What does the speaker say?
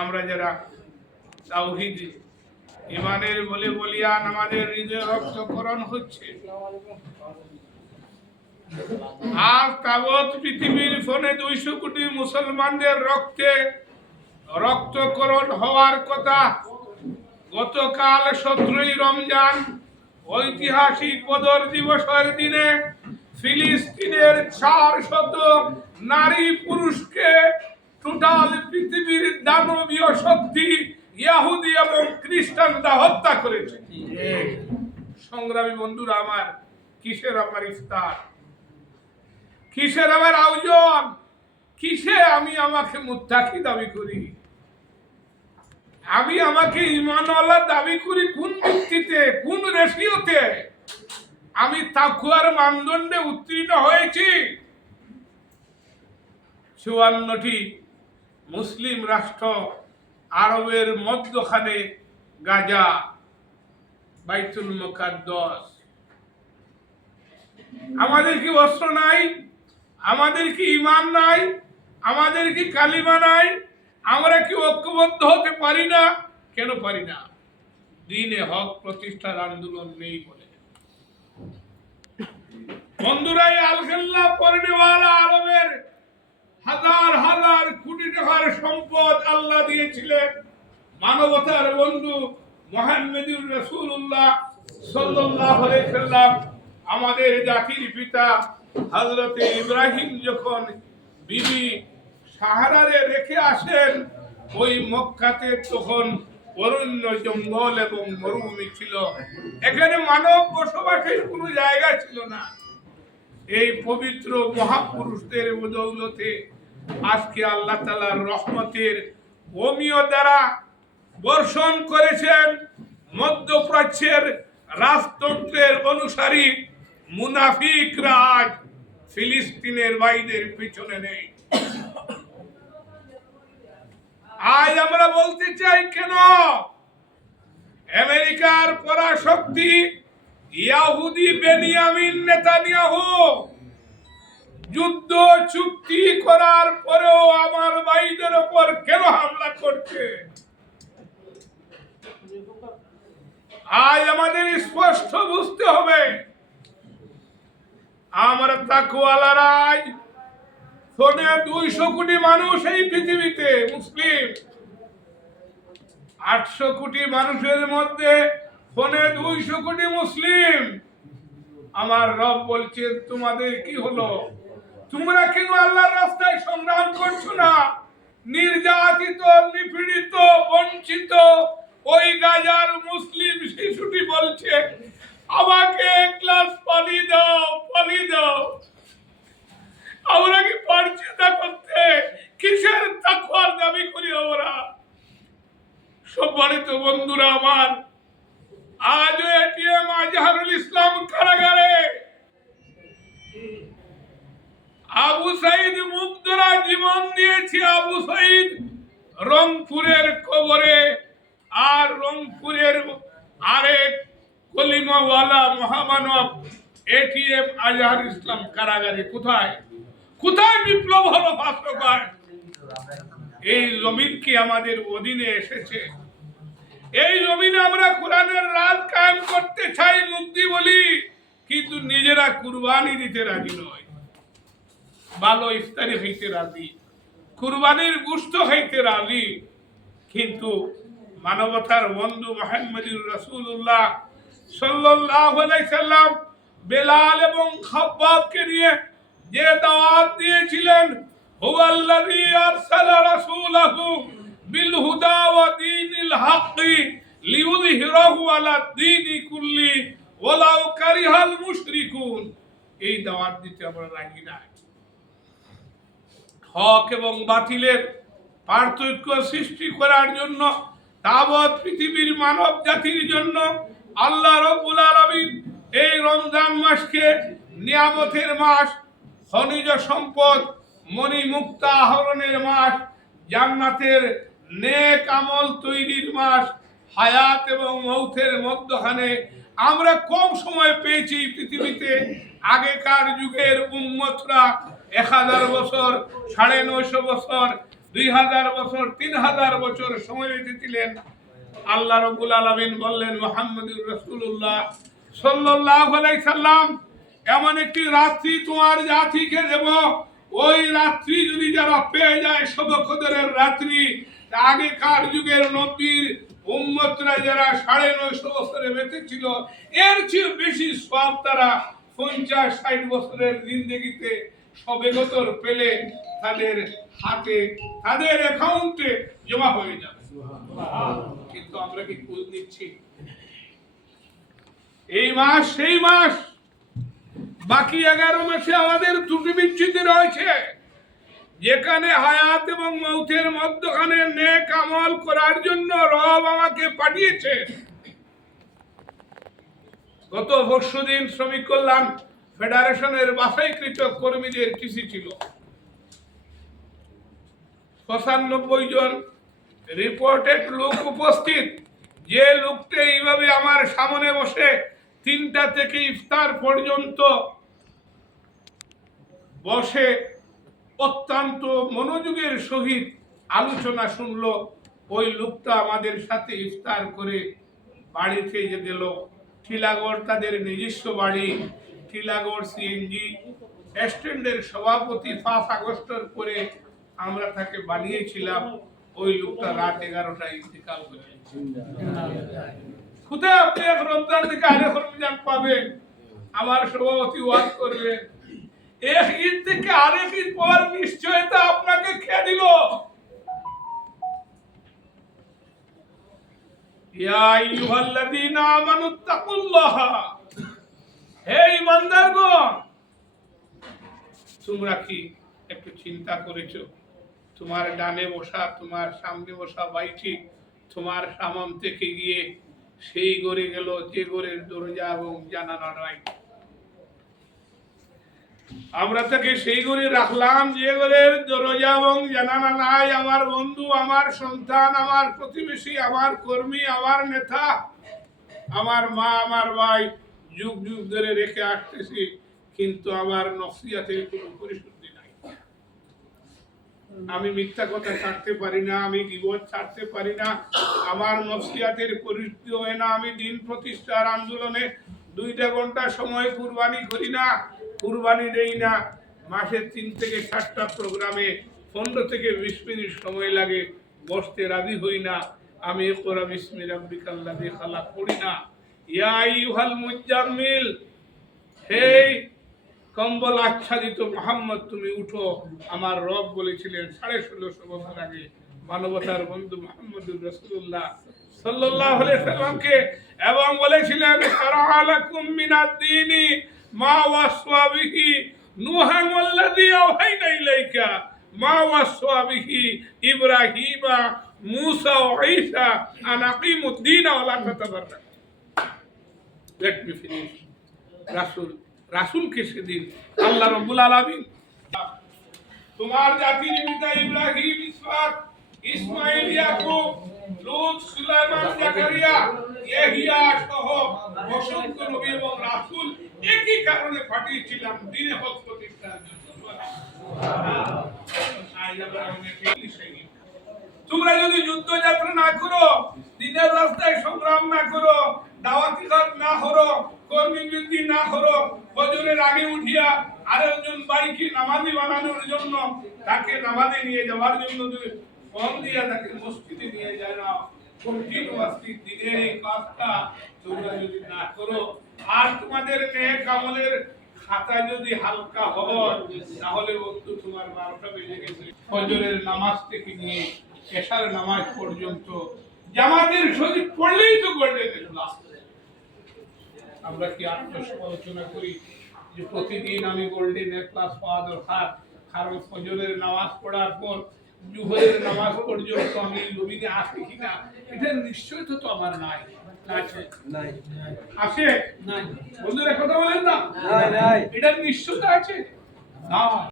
আমরা যারা তাওহীদ ইমানের বলে বলিয়ান আমাদের হৃদয় রক্তকরণ হচ্ছে। আজ তাবৎ পৃথিবীর ফোনে 200 কোটি মুসলমানদের রক্তে রক্তকরণ হওয়ার কথা। গতকাল 17ই রমজান ঐতিহাসিক বদর দিবসের দিনে ফিলিস্তিনের 400 নারী পুরুষকে টোটাল পৃথিবীর দানবীয় শক্তি ইহুদি এবং খ্রিস্টানরা হত্যা করেছে। সংগ্রামী বন্ধুরা আমার, কিসের আমার ইফতার, কিসের আমার আয়োজন, কিসে আমি আমাকে মুত্তাকি দাবি করি, আমি আমাকে ঈমানওয়ালা দাবি করি কোন ভিত্তিতে, কোন রেশিওতে আমি তাকওয়ার মানদণ্ডে উত্তীর্ণ হয়েছি? 54টি মুসলিম রাষ্ট্র, আরবের মধ্যখানে গাজা, বাইতুল মুকাদ্দাস। আমাদের কি অস্ত্র নাই? আমাদের কি ঈমান নাই? আমাদের কি কালিমা নাই? আমরা কি ঐক্যবদ্ধ হতে পারি না? কেন পারি না? দ্বীনে হক প্রতিষ্ঠার আন্দোলন নেই বলে। বন্ধুরা, এই আল-কাল্লা পরনেওয়ালা আরবের হাজার হাজার কোটি টাকার সম্পদ আল্লাহ দিয়েছিলেন মানবতার বন্ধু মুহাম্মদুর রাসূলুল্লাহ সাল্লাল্লাহু আলাইহি সাল্লাম। আমাদের জাতির পিতা হযরত ইব্রাহিম যখন বিবি সাহারারে রেখে আসেন, ওই মক্কাতে তখন অরণ্য, জঙ্গল এবং মরুভূমি ছিল। এখানে মানব বসবাসের কোনো জায়গা ছিল না। এই পবিত্র মহাপুরুষদের বদৌলতে আজকে আল্লাহ তাআলার রহমতের ভূমিও দ্বারা বর্ষণ করেছেন। মধ্যপ্রাচ্যের রাজতন্ত্রের অনুসারী মুনাফিকরা আজ ফিলিস্তিনের ভাইদের পিছনে নেই। আজ আমরা বলতে চাই, কেন আমেরিকার পরাশক্তি ইহুদি বেনিয়ামিন নেতানিয়াহু যুদ্ধ চুক্তি করার পরেও আমার ভাইদের উপর কেন হামলা করছে? আজ আমাদের স্পষ্ট বুঝতে হবে, আমরা তাকওয়ালারা আজ ফোনে 200 কোটি মানুষ এই পৃথিবীতে মুসলিম, 800 কোটি মানুষের মধ্যে ফোনে 200 কোটি মুসলিম। আমার রব বলছেন, তোমাদের কি হলো? তোমরা কেন আল্লাহর রাস্তায় সংগ্রাম করছো না? নির্যাতিত, নিপীড়িত, বঞ্চিত ওই গাজার মুসলিম শিশুটি বলছে, আমাকে এক গ্লাস পানি দাও, পানি দাও। আমরা কি পারছি না করতে? কিসের তাকওয়ার দাবি করি আমরা? সম্মানিত বন্ধুরা আমার, আজ এটিএম আজহারুল ইসলাম কারাগারে আবু সাঈদ মুগ্ধরা জীবন দিয়েছে। আবু সাঈদ রংপুরের কবরে, আর রংপুরের আরেক কলিমাওয়ালা মহামানব এটিএম আজহারুল ইসলাম কারাগারে। কোথায় কোথায় বিপ্লব হলো ভাস্কর? এই জমিন কি আমাদের অধীনে এসেছে? এই জমিনে আমরা কোরআনের রাজ কায়েম করতে চাই, মুক্তি বলি, কিন্তু নিজেরা কুরবানি দিতে রাজি নয়। ভালো ইফতারি হইতে রাজি, কুরবানির গোশত হইতে রাজি, কিন্তু মানবতার বন্ধু মুহাম্মদুর রাসূলুল্লাহ সাল্লাল্লাহু আলাইহি সাল্লাম বেলাল এবং খাব্বাবকে নিয়ে যে দাওয়াত দিয়েছিলেন, হুয়াল্লাযী আরসালা রাসূলাহু বিল হুদা ওয়া দীনিল হাক্কি লিইয়ুযহিরাহু আলা দীনি কুল্লি ওয়ালাউ কারিহাল মুশরিকুন, এই দাওয়াত দিতে আমরা রাজি না। হক এবং বাতিলের পার্থক্য সৃষ্টি করার জন্য তাবৎ পৃথিবীর মানব জাতির জন্য আল্লাহ রাব্বুল আলামিন এই রমজান মাসকে নিয়ামতের মাস, খনিজ সম্পদ, মণি মুক্তা আহরণের মাস, জান্নাতের নেক আমল তৈরির মাস, হায়াত এবং মৌতের মধ্যখানে আমরা কম সময় পেয়েছি পৃথিবীতে। আগেকার যুগের উম্মতরা 1000 বছর, 950 বছর, 2000 বছর 3000 বছর সময় রেখেছিলেন। আল্লাহ রাব্বুল আলামিন বললেন মুহাম্মদুর রাসূলুল্লাহ সাল্লাল্লাহু আলাইহি সাল্লাম, এমন একটি রাত্রি তোমার জাতিকে দেব, ওই রাত্রি যদি যারা পেয়ে যায় শবে কদরের রাত্রি, আগেকার যুগের নবীর উম্মতরা যারা 950 বছরে বেঁচে ছিল, এর চেয়ে বেশি সওয়াব তারা 50-60 বছরের জিন্দেগিতে শবে কদর পেলে তাদের হাতে, তাদের অ্যাকাউন্টে জমা হয়ে যাবে। কিন্তু আমরা কি খোঁজ নিচ্ছি? এই মাস সেই মাস, বাকি 11 মাসে আমাদের ত্রুটি বিচ্যুতি রয়েছে, যেখানে হায়াত এবং মৌতের মধ্যখানে নেক আমল করার জন্য রব আমাকে পাঠিয়েছে। গত পরশুদিন শ্রমিক কল্যাণ ফেডারেশনের বাছাইকৃত কর্মীদের চিঠি ছিল, 95 জন রিপোর্টেড লোক উপস্থিত। যে লোকটা এইভাবে আমার সামনে বসে 3টা থেকে ইফতার পর্যন্ত বসে অত্যন্ত মনোযোগের সহিত আলোচনা শুনলো, ওই লোকটা আমাদের সাথে ইফতার করে বাড়িতে গেল। টিলাগড় তাদের নিজস্ব বাড়ি, টিলাগড় সিএনজি স্ট্যান্ডের সভাপতি 5 আগস্টের পরে আমরা তাকে বানিয়েছিলাম। ওই লোকটা রাত 11টায় ইন্তেকাল করে। কোথায় আপনি এক রমজান থেকে আরেক রমজান পাবেন? আমার সভাপতি ওয়াজ করবেন, এক ঈদ থেকে আরেক ঈদ পর নিশ্চয়তা আপনাকে খেয়ে দিল। ইয়া আইয়ুহাল্লাযীনা আমানুত্তাকুল্লাহ, হে ঈমানদারগণ, তোমরা কি একটু চিন্তা করেছো? তোমার ডানে বসা, তোমার সামনে বসা ভাইটি তোমার সামনে থেকে গিয়ে সেই ঘরে গেল যে ঘরের দরজা এবং জানালা নাই। আমরা তাকে সেই ঘরে রাখলাম যে ঘরের দরজা এবং জানালা নাই। আমার বন্ধু, আমার সন্তান, আমার প্রতিবেশী, আমার কর্মী, আমার নেতা, আমার মা, আমার ভাই, যুগ যুগ ধরে রেখে আসতেছি, কিন্তু আমার নফসিয়াতের কোনো পরিশুদ্ধি নাই। আমি মিথ্যা কথা ছাড়তে পারি না, আমি গীবত ছাড়তে পারি না, আমার নফসিয়াতের পরিশুদ্ধি হয় না। আমি দিন প্রতিষ্ঠার আন্দোলনে 2টা ঘন্টা সময় কুরবানি করি না, কুরবানি দেই না। মাসে 3 থেকে 4টা প্রোগ্রামে 15 থেকে 20 মিনিট সময় লাগে, বসতে রাজি হই না। আমি ইকরা বিসমি রাব্বিকাল্লাযী খালাক পড়ি না। ইয়া আইয়ুহাল মুজাম্মিল, হে কম্বল আচ্ছাদিত মুহাম্মদ, তুমি উঠো। আমার রব বলেছিলেন 1650 বছর আগে মানবতার বন্ধু মুহাম্মদুর রাসূলুল্লাহ সাল্লাল্লাহু আলাইহি সাল্লামকে, এবং বলেছিলেন শারা'a লাকুম মিনাদ-দীনি মা ওয়াসা বিহি নূহান ওয়াল্লাযী আওহাইনা ইলাইকা মা ওয়াসা বিহি ইব্রাহিমা মূসা ওয়া ঈসা আন আকিমুদ-দীনা ওয়া লা তাতাবাররাকু। Let me finish. রাসূলকে সেদিন আল্লাহ রাব্বুল আলামিন তোমার জাতির পিতা ইব্রাহিম, ইসহাক, ইসমাঈল, ইয়াকুব, লূত, সুলাইমান, জাকারিয়া, ইয়াহইয়া সহ অসংখ্য নবী এবং রাসূল একই কারণে পাঠিয়েছিলাম, দ্বীনে হক প্রতিষ্ঠার জন্য। তোমরা যদি যুদ্ধ যাত্রা না করো, দিনের রাস্তায় সংগ্রাম না করো, দাওয়াতি কাজ না করো, কর্মী বৃদ্ধি না করো, ফজরের আগে উঠিয়া আরেকজন ভাইকে নামাজি বানানোর জন্য, তাকে নামাজে নিয়ে যাওয়ার জন্য যদি ফোন দিয়া তাকে মসজিদে নিয়ে যায় না, কন্টিনিউয়াসলি দিনের এই কাজটা তোমরা যদি না করো, আর তোমাদের নেক আমলের খাতা যদি হালকা হয়, তাহলে বন্ধু তোমার 12টা বেজে গেছে। ফজরের নামাজ থেকে নিয়ে এশার নামাজ পর্যন্ত জামাতের সহিত পড়লেই তো গোল্ডেন ক্লাস। আমরা কি আত্মসমালোচনা করি যে প্রতিদিন আমি গোল্ডেন ক্লাস পাওয়া দরকার? কারণ ফজরের নামাজ পড়ার পর জোহরের নামাজ পর্যন্ত আমি জমিনে আসি কিনা, এটা নিশ্চয়তা তো আমার নাই। আছে? বন্ধুরা কথা বলেন না, এটা নিশ্চয়তা আছে না।